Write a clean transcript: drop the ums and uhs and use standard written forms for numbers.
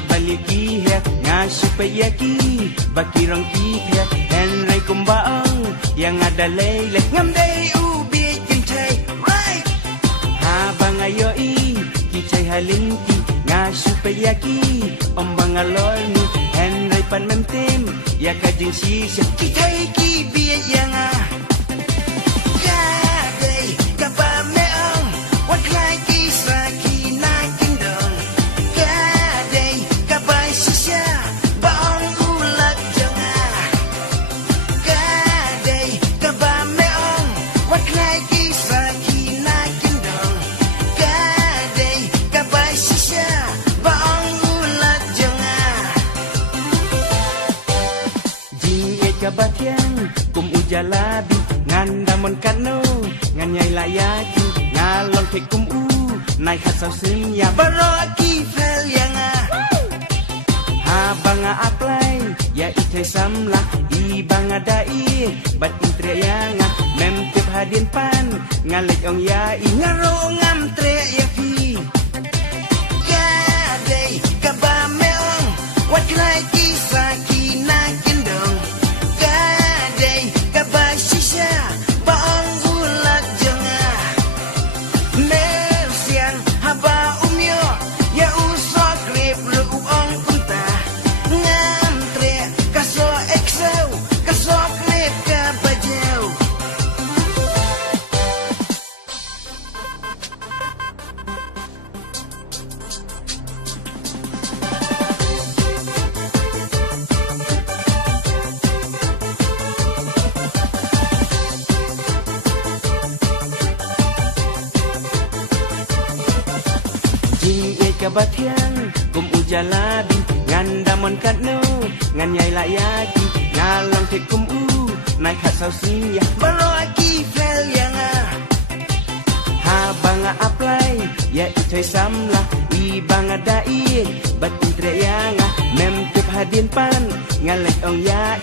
habaliki hek ngasupayaki bakirang ipek henry kumbaang yang ada lelek ngamday ubi kintay right habang ayoi kicay halinti ngasupayaki ombang alol ni henry panmemtem ya kajing sisya kitay kibiyay yang kaday kapameong what like isaki na kindong kaday kabay sisya baong ulat janga kaday kapameong what like isaki na kindong kaday kabay sisya baong ulat janga jing kabatian kum ujalabi ngandamon kano nganyay layaki ngalon ke kum nai khasaw sim ya baraki fel yang habang apply ya itay samla ibang dai bat intre yang memtip hadin pan ngalek ong ya ingaro ngam tre ya fi kaday kabameong what like isaki na kindong kaday kabay sisya baong ulat janga mersiang haba umyo ya usok rip luong punta ngam tre kaso exo kaso rip ka bajaw kabatian kum ujalabi ngandamon katno nganyay layaki ngalang te kum nai khasaw siya baraki fel yang habang apply ya itay samla ibang dai bat intre yang memtip hadin pan ngalek ong ya